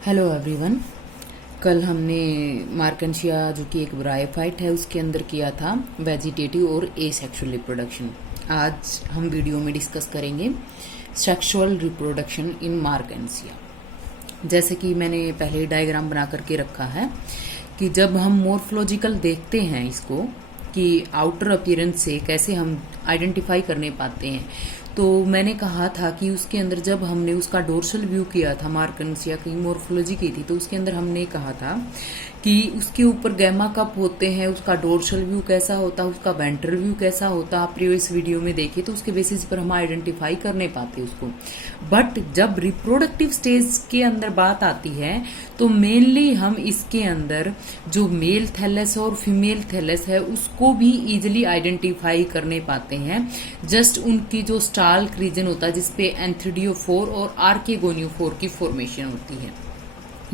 Hello everyone. कल हमने मार्कनशिया जो कि एक ब्रायोफाइट है उसके अंदर किया था वेजिटेटिव और एसेक्सुअल रिप्रोडक्शन। आज हम वीडियो में डिस्कस करेंगे सेक्सुअल रिप्रोडक्शन इन मार्कनशिया। जैसे कि मैंने पहले डायग्राम बना करके रखा है कि जब हम मोर्फोलॉजिकल देखते हैं इसको कि आउटर अपीयरेंस से कैसे हम आइडेंटिफाई करने पाते हैं, तो मैंने कहा था कि उसके अंदर जब हमने उसका डोर्सल व्यू किया था, मार्कनशिया की मोर्फोलॉजी की थी, तो उसके अंदर हमने कहा था कि उसके ऊपर गैमा कप होते हैं, उसका डोर्सल व्यू कैसा होता है, उसका वेंट्रल व्यू कैसा होता है। आप प्रीवियस वीडियो में देखे तो उसके बेसिस पर हम आइडेंटिफाई करने पाते उसको। बट जब रिप्रोडक्टिव स्टेज के अंदर बात आती है तो मेनली हम इसके अंदर जो मेल थैलस और फीमेल थैलस है उसको भी इजिली आइडेंटिफाई करने पाते हैं। जस्ट उनकी जो स्टाल्क रीजन होता है जिसपे एंथ्रीडियोफोर और आर्केगोनियोफोर की फॉर्मेशन होती है,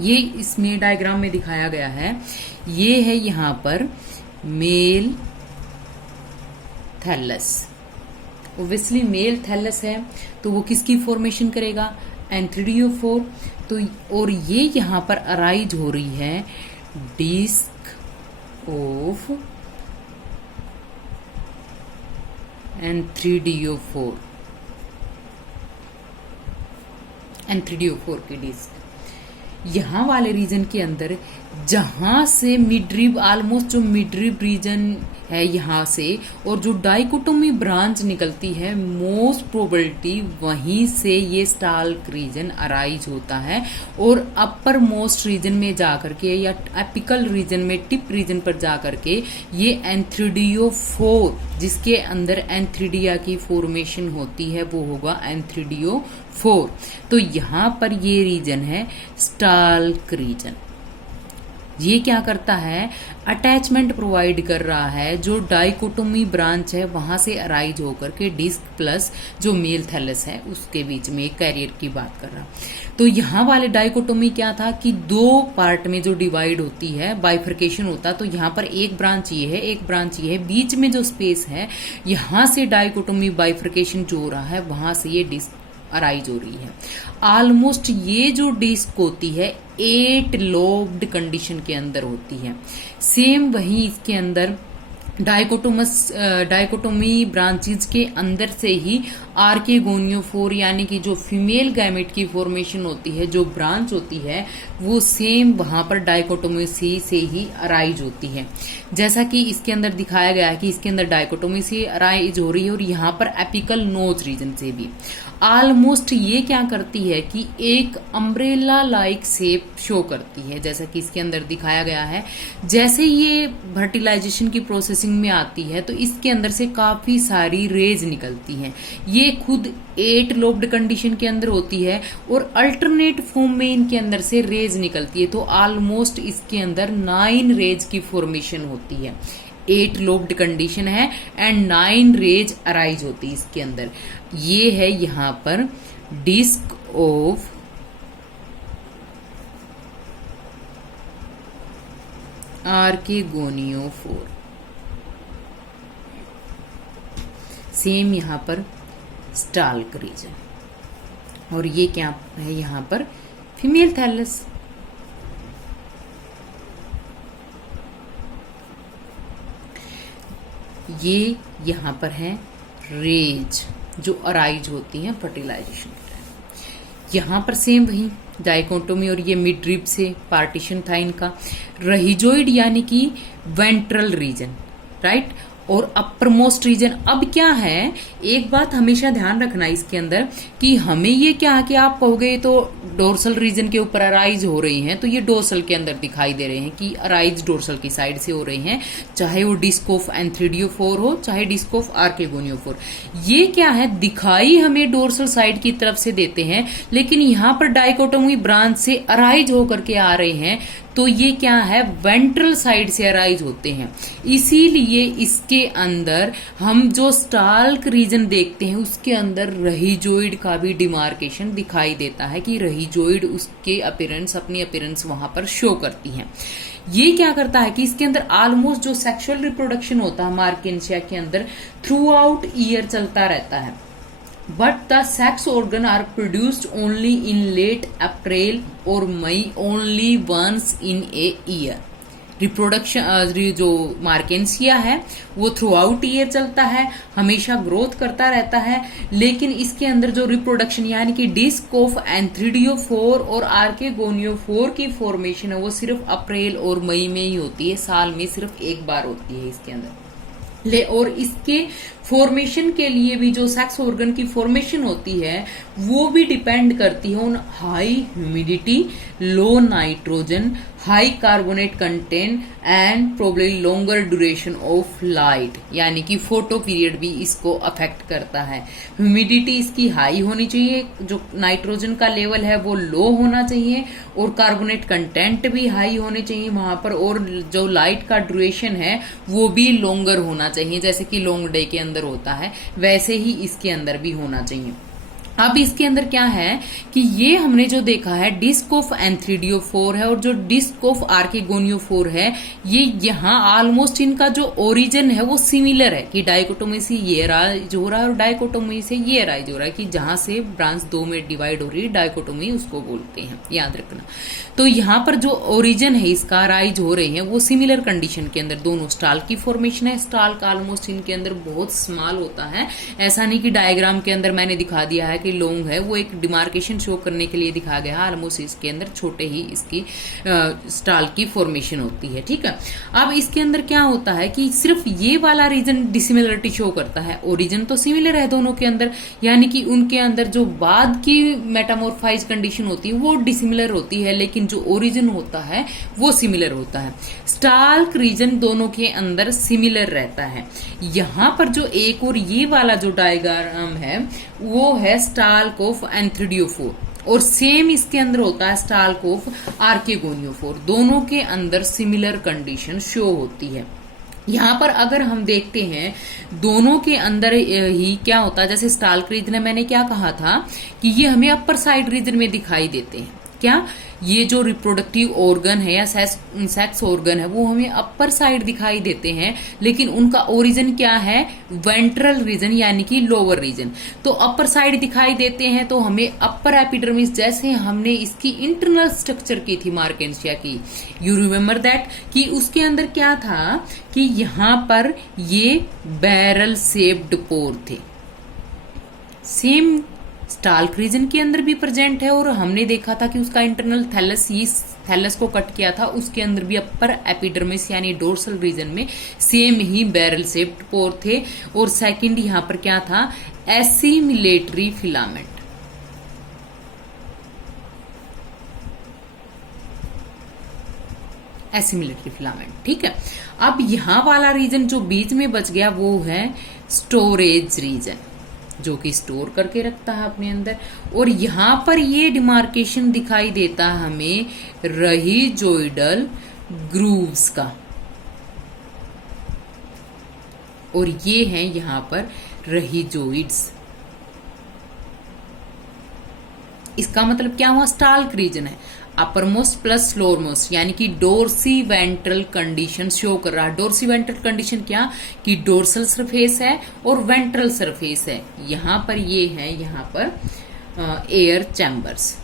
ये इसमें डायग्राम में दिखाया गया है। ये है यहाँ पर male thallus. Obviously male thallus है तो वो किसकी फॉर्मेशन करेगा? एंथ्रीडियोफोर। तो और ये यहाँ पर अराइज हो रही है डिस्क ऑफ एंथ्रीडियोफोर, एंथ्रीडियोफोर की डिस्क यहाँ वाले रीजन के अंदर, जहां से मिडरिब, ऑलमोस्ट जो मिडरिब रीजन है यहाँ से और जो डाइकोटोमी ब्रांच निकलती है, मोस्ट प्रोबेबिलिटी वहीं से ये स्टाल्क रीजन अराइज होता है और अपर मोस्ट रीजन में जाकर के या एपिकल रीजन में, टिप रीजन पर जाकर के ये एंथ्रीडियोफोर, जिसके अंदर एंथ्रीडिया की फॉर्मेशन होती है, वो होगा एंथ्रीडियोफोर। तो यहाँ पर ये रीजन है स्टाल्क रीजन। ये क्या करता है? अटैचमेंट प्रोवाइड कर रहा है। जो डाइकोटोमी ब्रांच है वहां से अराइज होकर के डिस्क प्लस जो मेल थैलस है उसके बीच में एक कैरियर की बात कर रहा। तो यहाँ वाले डाइकोटोमी क्या था कि दो पार्ट में जो डिवाइड होती है, बाइफर्केशन होता, तो यहाँ पर एक ब्रांच ये है, एक ब्रांच ये है, बीच में जो स्पेस है यहाँ से डाइकोटोमी बाइफर्केशन जो हो रहा है वहां से ये डिस्क अराइज हो रही है। ऑलमोस्ट ये जो डिस्क होती है 8 लोब्ड कंडीशन के अंदर होती है। सेम वही इसके अंदर डाइकोटोमी ब्रांचेज के अंदर से ही आर्केगोनियोफोर यानी कि जो फीमेल गैमेट की फॉर्मेशन होती है, जो ब्रांच होती है, वो सेम वहां पर डाइकोटोमी सी से ही अराइज होती है। जैसा कि इसके अंदर दिखाया गया है कि इसके अंदर डाइकोटोमी से अराइज हो रही है और यहाँ पर एपिकल नोज रीजन से भी। ऑलमोस्ट ये क्या करती है कि एक अम्ब्रेला लाइक शेप शो करती है, जैसा कि इसके अंदर दिखाया गया है। जैसे ये फर्टिलाइजेशन की प्रोसेसिंग में आती है तो इसके अंदर से काफी सारी रेज निकलती हैं। ये खुद 8 लोब्ड कंडीशन के अंदर होती है और अल्टरनेट फॉर्म में इनके अंदर से रेज निकलती है। तो ऑलमोस्ट इसके अंदर 9 रेज की फॉर्मेशन होती है। 8 लोब्ड कंडीशन है एंड 9 रेज अराइज होती है इसके अंदर। ये है यहाँ पर डिस्क ऑफ आर्केगोनियोफोर। सेम यहाँ पर स्टाल्क रीजन और ये क्या है यहाँ पर फीमेल थैलस। ये यहाँ पर है रेज जो अराइज होती हैं फर्टिलाइजेशन के टाइम। यहाँ पर सेम वही डाइकोटोमी और ये मिडरिब से पार्टीशन था इनका। रहिजोइड यानी कि वेंट्रल रीजन, राइट, और अपर मोस्ट रीजन। अब क्या है, एक बात हमेशा ध्यान रखना इसके अंदर कि हमें ये क्या कि आप कहोगे तो डोर्सल रीजन के ऊपर अराइज हो रही हैं, तो ये डोर्सल के अंदर दिखाई दे रहे हैं कि अराइज डोर्सल की साइड से हो रही हैं, चाहे वो डिस्क ऑफ एंथ्रीडियोफोर हो चाहे डिस्क ऑफ आर्केगोनियोफोर। ये क्या है, दिखाई हमें डोर्सल साइड की तरफ से देते हैं, लेकिन यहाँ पर डाइकोटोमी ब्रांच से अराइज होकर के आ रहे हैं, तो ये क्या है, वेंट्रल साइड से अराइज होते हैं। इसीलिए इसके अंदर हम जो स्टाल्क रीजन देखते हैं उसके अंदर रहिजोइड का भी डिमार्केशन दिखाई देता है कि रहिजोइड उसके अपीयरेंस, अपनी अपीयरेंस वहां पर शो करती है। ये क्या करता है कि इसके अंदर ऑलमोस्ट जो सेक्सुअल रिप्रोडक्शन होता है मार्केंशिया के अंदर थ्रू आउट ईयर चलता रहता है। but the sex organ are produced only in late April or May only once in a year. Reproduction जो मार्केंसिया है वो थ्रू आउट ईयर चलता है, हमेशा ग्रोथ करता रहता है, लेकिन इसके अंदर जो रिप्रोडक्शन यानी कि डिस्क ऑफ एंथ्रिडियोफोर और आर्केगोनियोफोर की फॉर्मेशन है वो सिर्फ अप्रैल और मई में ही होती है, साल में सिर्फ एक बार होती है इसके अंदर। और इसके फॉर्मेशन के लिए भी जो सेक्स ऑर्गन की फॉर्मेशन होती है वो भी डिपेंड करती है on high humidity, low nitrogen, high carbonate content and probably longer duration of light, यानी कि फोटो पीरियड भी इसको अफेक्ट करता है। ह्यूमिडिटी इसकी हाई होनी चाहिए, जो नाइट्रोजन का लेवल है वो लो होना चाहिए, और कार्बोनेट कंटेंट भी हाई होने चाहिए वहां पर, और जो लाइट का ड्यूरेशन है वो भी लॉन्गर होना चाहिए, जैसे कि लॉन्ग डे के अंदर होता है वैसे ही इसके अंदर भी होना चाहिए। अब इसके अंदर क्या है कि ये हमने जो देखा है डिस्क ऑफ एंथ्रिडियोफोर है और जो डिस्क ऑफ आर्केगोनियोफोर है, ये यहाँ ऑलमोस्ट इनका जो ओरिजिन है वो सिमिलर है कि डाइकोटोमी से ये राइज हो रहा है और डाइकोटोमी से ये राइज हो रहा है, कि जहां से ब्रांच दो में डिवाइड हो रही है डाइकोटोमी उसको बोलते हैं, याद रखना। तो यहाँ पर जो ओरिजिन है इसका राइज हो रहे हैं वो सिमिलर कंडीशन के अंदर, दोनों स्टाल की फॉर्मेशन है। स्टाल का ऑलमोस्ट इनके अंदर बहुत स्मॉल होता है, ऐसा नहीं कि डायग्राम के अंदर मैंने दिखा दिया है कि लॉन्ग है, वो एक डिमार्केशन शो करने के लिए दिखा गया है। ऑलमोस्ट इसके अंदर छोटे ही इसकी स्टाल की फॉर्मेशन होती है, ठीक है। अब इसके अंदर क्या होता है कि सिर्फ ये वाला रीजन डिसिमिलरिटी शो करता है, ओरिजिन तो सिमिलर है दोनों के अंदर, यानी कि उनके अंदर जो बाद की मेटामॉर्फाइज कंडीशन होती है वो डिसिमिलर होती है, लेकिन जो ओरिजिन होता है वो सिमिलर होता है। स्टाल्क रीजन दोनों के अंदर सिमिलर रहता है। यहां पर जो एक और ये वाला जो डायग्राम है वो है स्टाल्क ऑफ एंथ्रिडियोफोर, और सेम इसके अंदर होता है स्टाल्क ऑफ आर्केगोनियोफोर, दोनों के अंदर सिमिलर कंडीशन शो होती है। यहाँ पर अगर हम देखते हैं दोनों के अंदर ही क्या होता है, जैसे स्टाल्क रीजन में मैंने क्या कहा था कि ये हमें अपर साइड रीजन में दिखाई देते हैं, क्या ये जो रिप्रोडक्टिव ऑर्गन है या सेक्स ऑर्गन है वो हमें अपर साइड दिखाई देते हैं, लेकिन उनका ओरिजिन क्या है, वेंट्रल रीजन यानी कि लोअर रीजन। तो अपर साइड दिखाई देते हैं तो हमें अपर एपिडर्मिस, जैसे हमने इसकी इंटरनल स्ट्रक्चर की थी मार्केंसिया की, यू रिमेम्बर दैट, कि उसके अंदर क्या था कि यहाँ पर ये बैरल शेप्ड पोर थे, सेम स्टाल्क रीजन के अंदर भी प्रेजेंट है, और हमने देखा था कि उसका इंटरनल थैलस, ये थैलस को कट किया था, उसके अंदर भी अपर एपिडर्मिस यानी डोर्सल रीजन में सेम ही बैरल शेप्ड पोर थे। और सेकंड यहाँ पर क्या था, एसिमिलेटरी फिलामेंट, एसिमिलेटरी फिलामेंट, ठीक है। अब यहाँ वाला रीजन जो बीच में बच गया वो है स्टोरेज रीजन, जो कि स्टोर करके रखता है अपने अंदर। और यहां पर ये डिमार्केशन दिखाई देता है हमें रहीजोइडल ग्रूव्स का, और ये है यहां पर रहीजोइड्स। इसका मतलब क्या हुआ, स्टाल्क रीजन है, upper most plus lower most, यानी कि डोर्सी वेंट्रल कंडीशन शो कर रहा है। डोर्सी वेंट्रल कंडीशन क्या कि डोर्सल सरफेस है और वेंट्रल सरफेस है। यहां पर ये है, यहां पर एयर चैम्बर्स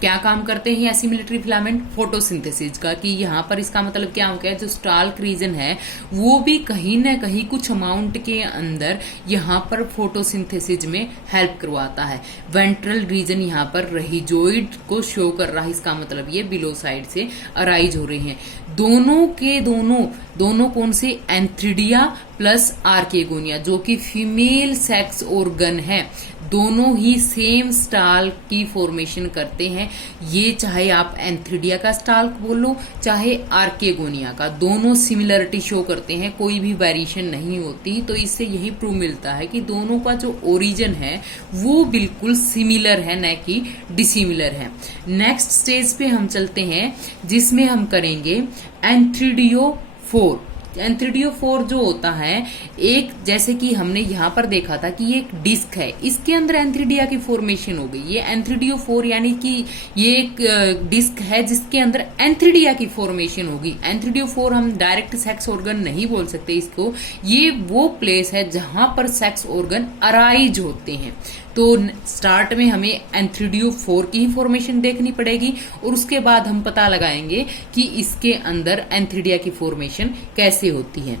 क्या काम करते हैं एसिमिलेटरी फिलामेंट, फोटोसिंथेसिस का, कि यहाँ पर इसका मतलब क्या हो गया, जो स्टाल्क रीजन है वो भी कहीं ना कहीं कुछ अमाउंट के अंदर यहाँ पर फोटोसिंथेसिस में हेल्प करवाता है। वेंट्रल रीजन यहाँ पर रहीजोइड को शो कर रहा है, इसका मतलब ये बिलो साइड से अराइज हो रहे हैं। दोनों के दोनों कौन से, एंथ्रिडिया प्लस आर्केगोनिया, जो कि फीमेल सेक्स ऑर्गन है, दोनों ही सेम स्टाल्क की फॉर्मेशन करते हैं। ये चाहे आप एंथ्रिडिया का स्टाल्क बोलो चाहे आर्केगोनिया का, दोनों सिमिलरिटी शो करते हैं, कोई भी वेरिएशन नहीं होती। तो इससे यही प्रूव मिलता है कि दोनों का जो ओरिजिन है वो बिल्कुल सिमिलर है, न कि डिसिमिलर है। नेक्स्ट स्टेज पे हम चलते हैं जिसमें हम करेंगे एंथ्रिडियोफोर, एंथ्रीडियोफोर जो होता है, एक जैसे कि हमने यहाँ पर देखा था कि ये एक डिस्क है, इसके अंदर एंथ्रीडिया की फॉर्मेशन हो गई। ये एंथ्रीडियोफोर यानी कि ये एक डिस्क है जिसके अंदर एंथ्रीडिया की फॉर्मेशन होगी। एंथ्रीडियोफोर हम डायरेक्ट सेक्स ऑर्गन नहीं बोल सकते इसको, ये वो प्लेस है जहां पर सेक्स ऑर्गन अराइज होते हैं। तो स्टार्ट में हमें एंथ्रीडियोफोर की ही फॉर्मेशन देखनी पड़ेगी और उसके बाद हम पता लगाएंगे कि इसके अंदर एंथ्रीडिया की फॉर्मेशन कैसे होती है।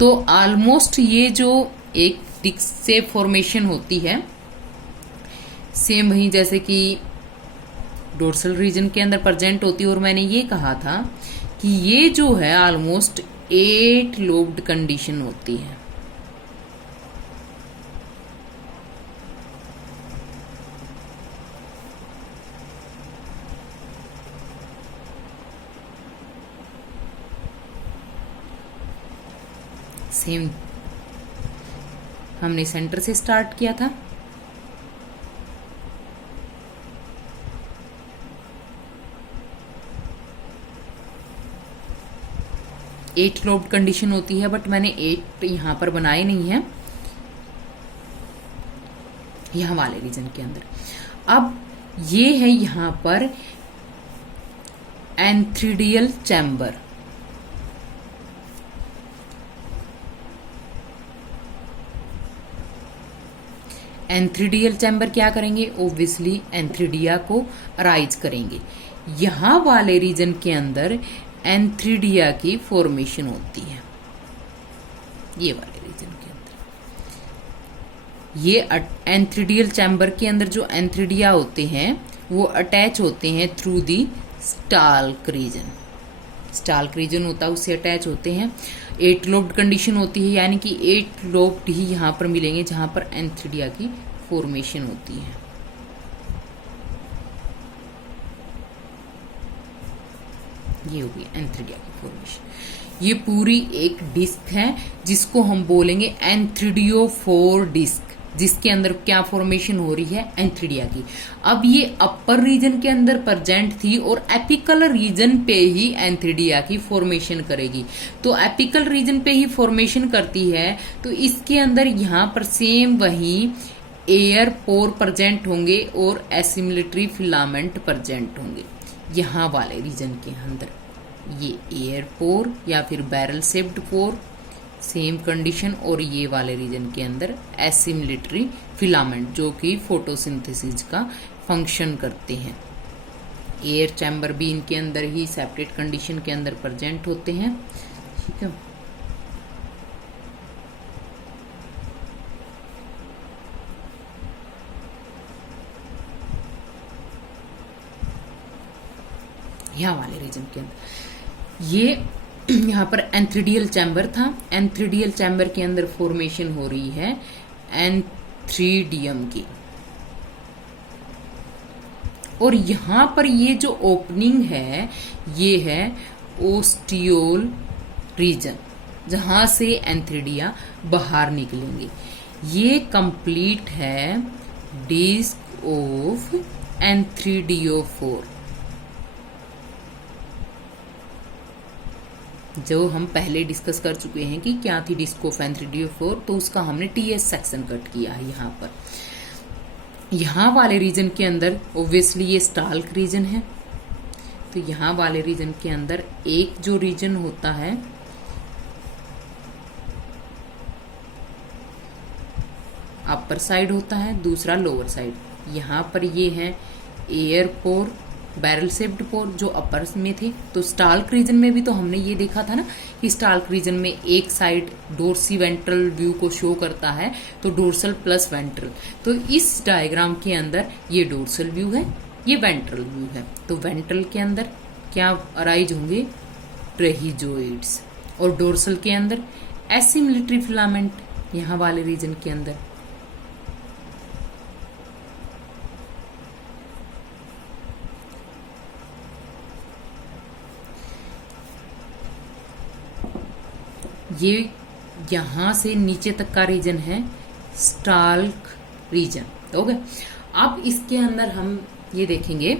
तो ऑलमोस्ट ये जो एक डिस्क से फॉर्मेशन होती है, सेम वही जैसे कि डोर्सल रीजन के अंदर प्रेजेंट होती है। और मैंने ये कहा था कि ये जो है ऑलमोस्ट 8 लोब्ड कंडीशन होती है। सेम हमने सेंटर से स्टार्ट किया था। एट लोब्ड कंडीशन होती है, बट मैंने 8 यहां पर बनाए नहीं है यहां वाले रीजन के अंदर। अब ये है यहां पर एंथ्रीडियल चैम्बर। एंथ्रीडियल चैम्बर क्या करेंगे, ओब्वियसली एंथ्रीडिया को अराइज करेंगे। यहां वाले रीजन के अंदर एंथ्रीडिया की फॉर्मेशन होती है, ये वाले रीजन के अंदर। ये एंथ्रीडियल चैम्बर के अंदर जो एंथ्रीडिया होते हैं वो अटैच होते हैं through the stalk region. Stalk region होता है उससे अटैच होते हैं। 8 लोब्ड कंडीशन होती है, यानी कि 8 लोब्ड ही यहां पर मिलेंगे जहां पर एंथ्रीडिया की फॉर्मेशन होती है। ये होगी एंथ्रीडिया की फॉर्मेशन। ये पूरी एक डिस्क है जिसको हम बोलेंगे एंथ्रीडियोफोर डिस्क, जिसके अंदर क्या फॉर्मेशन हो रही है, एंथ्रीडिया की। अब ये अपर रीजन के अंदर प्रेजेंट थी और एपिकल रीजन पे ही एंथ्रीडिया की फॉर्मेशन करेगी। तो एपिकल रीजन पे ही फॉर्मेशन करती है तो इसके अंदर यहाँ पर सेम वही एयर पोर प्रेजेंट होंगे और एसिमिलेटरी फिलामेंट प्रेजेंट होंगे यहाँ वाले रीजन के अंदर। ये एयर पोर या फिर बैरल शेप्ड पोर, सेम कंडीशन। और ये वाले रीजन के अंदर एसिमिलेटरी फिलामेंट जो कि फोटोसिंथेसिस का फंक्शन करते हैं। एयर चैम्बर भी इनके अंदर ही सेपरेट कंडीशन के अंदर प्रेजेंट होते हैं। ठीक है, यहाँ वाले रीजन के अंदर ये यहाँ पर एंथ्रीडियल चैम्बर था। एंथ्रीडियल चैम्बर के अंदर फॉर्मेशन हो रही है एंथ्रीडियम की। और यहाँ पर ये जो ओपनिंग है ये है ओस्टियोल रीजन, जहां से एंथ्रीडिया बाहर निकलेंगे। ये कंप्लीट है डिस्क ऑफ एंथ्रीडियोफोर, जो हम पहले डिस्कस कर चुके हैं कि क्या थी डिस्क ऑफ एंथ्रीडियोफोर। तो उसका हमने टीएस सेक्शन कट किया है यहाँ पर। यहाँ वाले रीजन के अंदर ऑब्वियसली ये स्टाल्क रीजन है। तो यहाँ वाले रीजन के अंदर एक जो रीजन होता है अपर साइड होता है, दूसरा लोअर साइड। यहाँ पर ये है एयर पोर, बैरल शेप्ड पोर जो अपर में थे। तो स्टाल्क रीजन में भी तो हमने ये देखा था ना कि स्टाल्क रीजन में एक साइड डोर्सी वेंट्रल व्यू को शो करता है, तो डोर्सल प्लस वेंट्रल। तो इस डायग्राम के अंदर ये डोर्सल व्यू है, ये वेंट्रल व्यू है। तो वेंट्रल के अंदर क्या अराइज होंगे, ट्रेहिजोइड्स। और डोर्सल के अंदर एसिमिलेटरी फिलामेंट यहाँ वाले रीजन के अंदर। ये यहां से नीचे तक का रीजन है स्टाल्क रीजन। ओके, अब इसके अंदर हम ये देखेंगे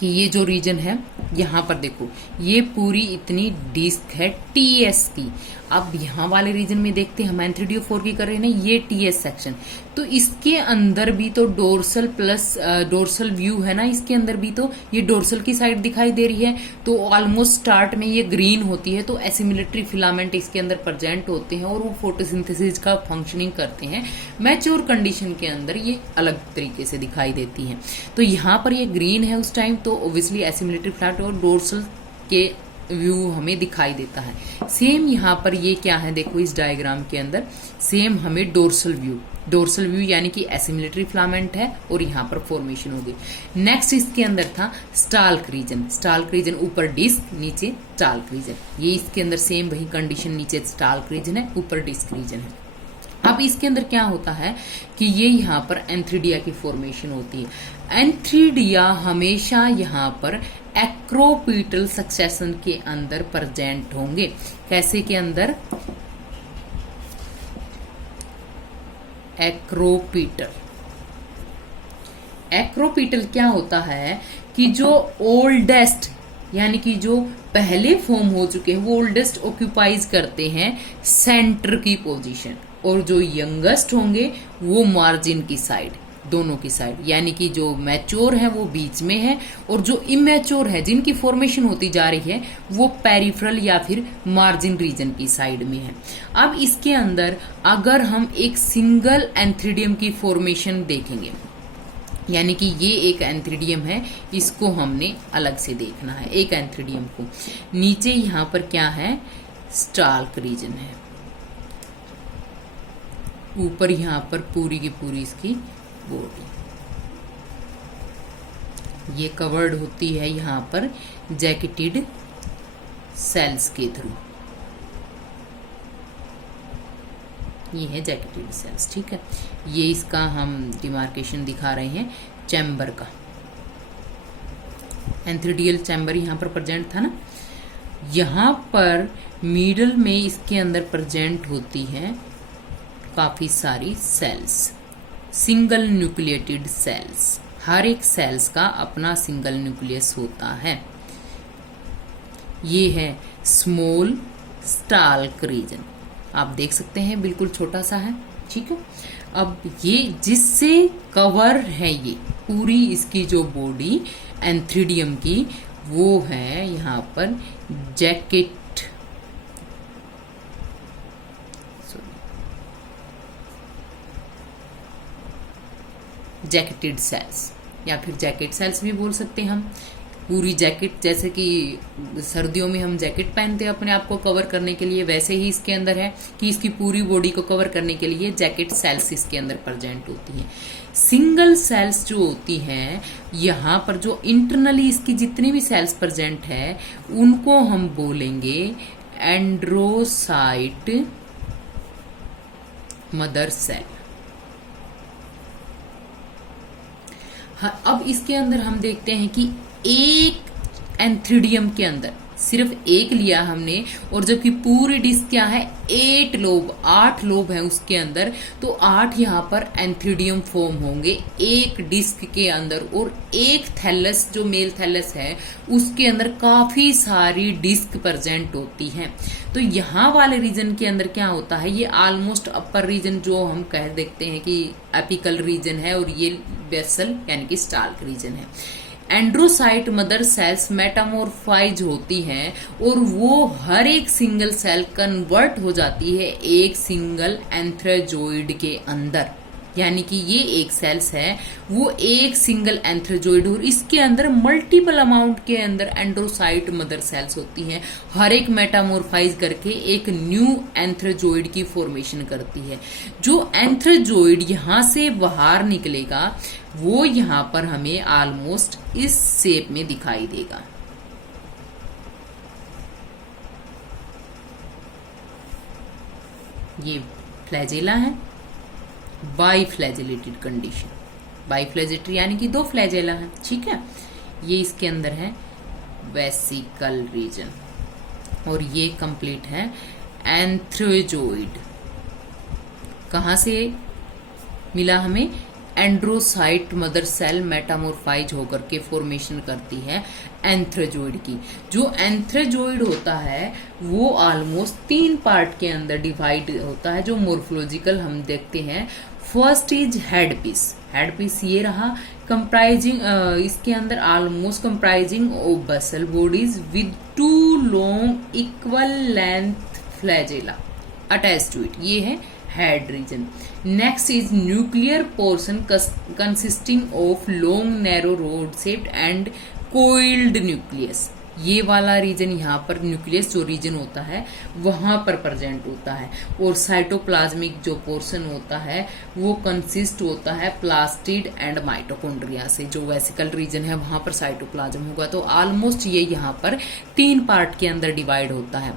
कि ये जो रीजन है यहाँ पर देखो, ये पूरी इतनी डिस्क है टीएस की। अब यहाँ वाले रीजन में देखते हैं, हम एंथ्रीडियो4 की कर रहे हैं ना, ये टीएस सेक्शन, तो इसके अंदर भी तो डोर्सल प्लस डोर्सल व्यू है ना, इसके अंदर भी तो ये डोर्सल की साइड दिखाई दे रही है। तो ऑलमोस्ट स्टार्ट में ये ग्रीन होती है, तो एसिमिलेटरी फिलामेंट इसके अंदर प्रेजेंट होते हैं और वो फोटोसिंथेसिस का फंक्शनिंग करते हैं। मैच्योर कंडीशन के अंदर ये अलग तरीके से दिखाई देती है। तो यहाँ पर ये ग्रीन है उस टाइम, तो ऑब्वियसली एसिमिलेटरी फ्लैट और डोर्सल के व्यू हमें दिखाई देता है। सेम यहाँ पर ये क्या है, देखो इस डायग्राम के अंदर सेम हमें डोर्सल व्यू यानी कि एसिमिलेटरी फिलामेंट है और यहाँ पर फॉर्मेशन हो गई। नेक्स्ट इसके अंदर था स्टाल्क रीजन, ऊपर डिस्क नीचे स्टाल्क रीजन, ये इसके अंदर सेम वही कंडीशन, नीचे स्टाल्क रीजन है ऊपर डिस्क रीजन है। अब इसके अंदर क्या होता है कि ये यहाँ पर एंथ्रीडिया की फॉर्मेशन होती है। एंथ्रीडिया हमेशा यहाँ पर एक्रोपीटल सक्सेशन के अंदर प्रेजेंट होंगे। कैसे के अंदर? एक्रोपीटल क्या होता है कि जो ओल्डेस्ट यानी कि जो पहले फॉर्म हो चुके हैं वो ओल्डेस्ट ऑक्यूपाइज करते हैं सेंटर की पोजीशन, और जो यंगेस्ट होंगे वो मार्जिन की साइड, दोनों की साइड, यानी कि जो मैच्योर है वो बीच में है और जो इमेच्योर है जिनकी फॉर्मेशन होती जा रही है वो पेरिफेरल या फिर मार्जिन रीजन की साइड में है। अब इसके अंदर अगर हम एक सिंगल एंथ्रीडियम की फॉर्मेशन देखेंगे, यानी कि ये एक एंथ्रीडियम है, इसको हमने अलग से देखना है एक एंथ्रीडियम को। नीचे यहाँ पर क्या है? स्टाल्क रीजन है, ऊपर यहाँ पर पूरी की पूरी इसकी बॉडी ये कवर्ड होती है यहाँ पर जैकेटेड सेल्स के थ्रू। ये है जैकेटेड सेल्स, ठीक है। ये इसका हम डिमार्केशन दिखा रहे हैं चैम्बर का। एंथ्रीडियल चैम्बर यहाँ पर प्रेजेंट था ना, यहाँ पर मिडल में इसके अंदर प्रेजेंट होती है काफी सारी सेल्स, सिंगल न्यूक्लिएटेड सेल्स। हर एक सेल्स का अपना सिंगल न्यूक्लियस होता है। ये है स्मॉल स्टाल्क रीजन, आप देख सकते हैं बिल्कुल छोटा सा है, ठीक है। अब ये जिससे कवर है ये पूरी इसकी जो बॉडी एंथ्रीडियम की, वो है यहाँ पर जैकेटेड सेल्स या फिर जैकेट सेल्स भी बोल सकते हैं हम। पूरी जैकेट, जैसे कि सर्दियों में हम जैकेट पहनते हैं अपने आप को कवर करने के लिए, वैसे ही इसके अंदर है कि इसकी पूरी बॉडी को कवर करने के लिए जैकेट सेल्स इसके अंदर प्रेजेंट होती हैं। सिंगल सेल्स जो होती हैं, यहाँ पर जो इंटरनली इसकी जितनी भी सेल्स प्रेजेंट है उनको हम बोलेंगे एंड्रोसाइट मदर सेल। अब इसके अंदर हम देखते हैं कि एक एंथ्रीडियम के अंदर सिर्फ एक लिया हमने, और जबकि पूरी डिस्क क्या है 8 लोब है उसके अंदर, तो 8 यहाँ पर एंथ्रीडियम फॉर्म होंगे एक डिस्क के अंदर, और एक थैलस जो मेल थैलस है उसके अंदर काफी सारी डिस्क प्रेजेंट होती हैं। तो यहाँ वाले रीजन के अंदर क्या होता है, ये ऑलमोस्ट अपर रीजन जो हम कह देखते हैं कि एपिकल रीजन है, और ये बेसल यानी कि स्टाल्क रीजन है। एंड्रोसाइट मदर सेल्स मेटामॉर्फाइज होती हैं और वो हर एक सिंगल सेल कन्वर्ट हो जाती है एक सिंगल एंथ्रेजोइड के अंदर, यानी कि ये एक सेल्स है वो एक सिंगल एंथ्रेजोइड, और इसके अंदर मल्टीपल अमाउंट के अंदर एंड्रोसाइट मदर सेल्स होती हैं, हर एक मेटामॉर्फाइज करके एक न्यू एंथ्रेजोइड की फॉर्मेशन करती है। जो एंथ्रेजोइड यहाँ से बाहर निकलेगा वो यहाँ पर हमें ऑलमोस्ट इस शेप में दिखाई देगा। ये फ्लैजेला है, बाईफ्लैजेलेटेड कंडीशन, बाईफ्लैजेटरी यानी कि 2 फ्लैजेला है, ठीक है। ये इसके अंदर है वेसिकल रीजन, और ये कंप्लीट है एंथ्रेजोइड। कहां से मिला हमें? एंड्रोसाइट मदर सेल मेटामॉर्फाइज होकर के फॉर्मेशन करती है एंथ्रेजोइड की। जो एंथ्रेजोइड होता है वो ऑलमोस्ट 3 पार्ट के अंदर डिवाइड होता है, जो मोर्फोलॉजिकल हम देखते हैं। First is head piece. Head piece ये रहा, कंप्राइजिंग इसके अंदर almost comprising of basal bodies with 2 long equal length flagella attach to it. ये है head region. Next is nuclear portion consisting of long narrow rod shaped and coiled nucleus. ये वाला reason यहाँ पर न्यूक्लियस जो reason होता है वहां पर प्रेजेंट होता है। और साइटोप्लाज्मिक जो पोर्शन होता है वो कंसिस्ट होता है प्लास्टिड एंड माइटोकॉन्ड्रिया से। जो वेसिकल रीजन है वहां पर साइटोप्लाज्म होगा। तो ऑलमोस्ट ये यहाँ पर 3 पार्ट के अंदर डिवाइड होता है।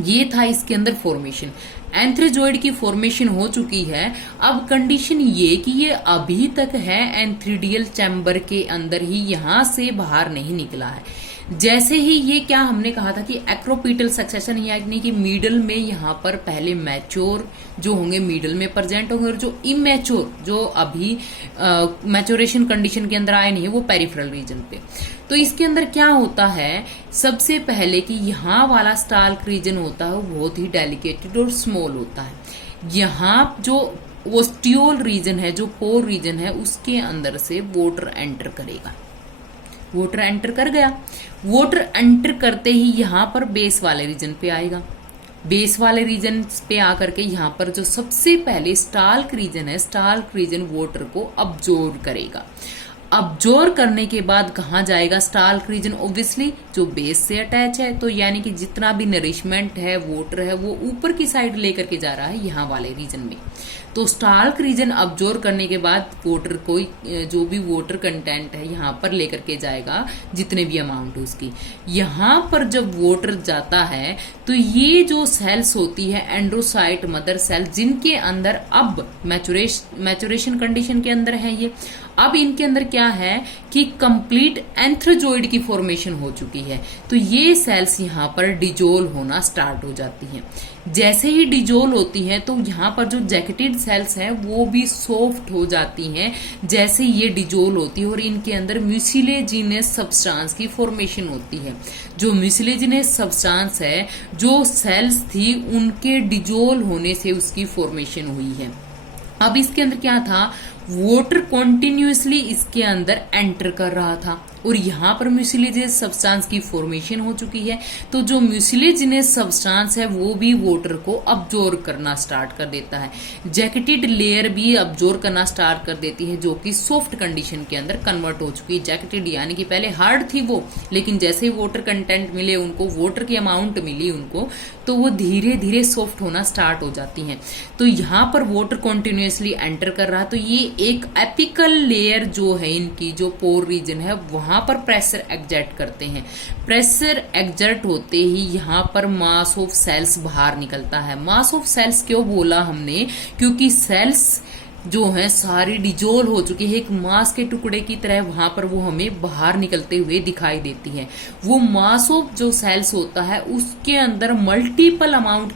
ये था इसके अंदर फॉर्मेशन। एंथ्रेजोइड की फॉर्मेशन हो चुकी है। अब कंडीशन ये कि ये अभी तक है एंथ्रीडियल चैम्बर के अंदर ही, यहां से बाहर नहीं निकला है। जैसे ही ये क्या हमने कहा था कि एक्रोपीटल सक्सेशन, यानी कि मिडल में यहाँ पर पहले मैच्योर जो होंगे मिडल में प्रेजेंट होंगे, और जो इमेच्योर जो अभी मैच्योरेशन कंडीशन के अंदर आए नहीं है वो पेरिफेरल रीजन पे। तो इसके अंदर क्या होता है, सबसे पहले कि यहाँ वाला स्टाल्क रीजन होता है वो बहुत ही डेलिकेटेड और स्मॉल होता है। यहाँ जो ओस्टियोल रीजन है, जो पोर रीजन है, उसके अंदर से वाटर एंटर करेगा। वाटर एंटर कर गया। वाटर एंटर करते ही यहाँ पर बेस वाले रीजन पे आएगा। बेस वाले रीजन पे आकर के यहाँ पर जो सबसे पहले स्टाल्क रीजन है, स्टाल्क रीजन वाटर को अब्जॉर्ब करेगा। अब्जॉर्ब करने के बाद कहाँ जाएगा स्टाल्क रीजन, ऑब्वियसली जो बेस से अटैच है। तो यानी कि जितना भी नरिशमेंट है, वाटर है, वो ऊपर की साइड लेकर के जा रहा है यहाँ वाले रीजन में। तो स्टाल्क रीजन अब्जॉर्ब करने के बाद वाटर को, जो भी वाटर कंटेंट है यहाँ पर लेकर के जाएगा, जितने भी अमाउंट है उसकी। यहाँ पर जब वाटर जाता है तो ये जो सेल्स होती है एंड्रोसाइट मदर सेल, जिनके अंदर अब मैच्योरेशन कंडीशन के अंदर है ये, अब इनके अंदर क्या है कि कंप्लीट एंथ्रेजोइड की फॉर्मेशन हो चुकी है। तो ये सेल्स यहाँ पर डिजोल होना स्टार्ट हो जाती हैं। जैसे ही डिजोल होती है तो यहाँ पर जो जैकेटेड सेल्स हैं वो भी सॉफ्ट हो जाती हैं जैसे ये डिजोल होती है, और इनके अंदर म्यूसिलेजिनस सब्सटेंस की फॉर्मेशन होती है। जो म्यूसिलेजिनस सब्सटेंस है, जो सेल्स थी उनके डिजोल होने से उसकी फॉर्मेशन हुई है। अब इसके अंदर क्या था, वाटर कॉन्टिन्यूसली इसके अंदर एंटर कर रहा था और यहाँ पर म्यूसिलेजिनस सब्सटेंस की फॉर्मेशन हो चुकी है। तो जो म्यूसिलेजिनस सब्सटेंस है वो भी वाटर को अब्जॉर्ब करना स्टार्ट कर देता है। जैकेटेड लेयर भी अब्जॉर्ब करना स्टार्ट कर देती है, जो कि सॉफ्ट कंडीशन के अंदर कन्वर्ट हो चुकी है। जैकेटेड यानी कि पहले हार्ड थी वो, लेकिन जैसे ही वाटर कंटेंट मिले उनको, वाटर की अमाउंट मिली उनको, तो वो धीरे धीरे सॉफ्ट होना स्टार्ट हो जाती हैं। तो यहाँ पर वाटर कॉन्टिन्यूसली एंटर कर रहा है। तो ये एक एपिकल लेयर जो है इनकी, जो पोर रीजन है, वहां पर प्रेशर एग्जर्ट करते हैं। प्रेशर एग्जर्ट होते ही यहाँ पर मास ऑफ सेल्स बाहर निकलता है। मास ऑफ सेल्स क्यों बोला हमने, क्योंकि सेल्स जो है सारी डिजोल हो चुकी है, एक मांस के टुकड़े की तरह वहां पर वो हमें बाहर निकलते हुए दिखाई देती है। वो मास ऑफ जो सेल्स होता है उसके अंदर मल्टीपल अमाउंट